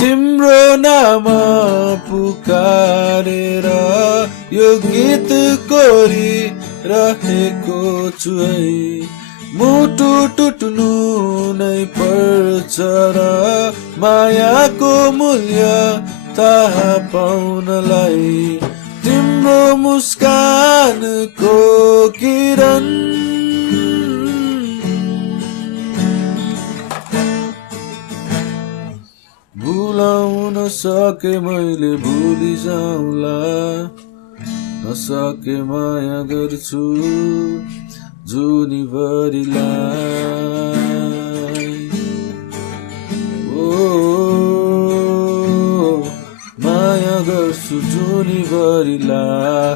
तिम्रो नाम पुकारेर यो गीत कोरिरहेको छु है मुटु टुट्नु नै पर्छ र मायाको मूल्य थाहा पाउनलाई तिम्रो मुस्कानको किरण भुलाउन सके मैले भुलि जाउँला नसके माया गर्छु जुनीभरिलाई ओ माया गर्छु जुनीभरिलाई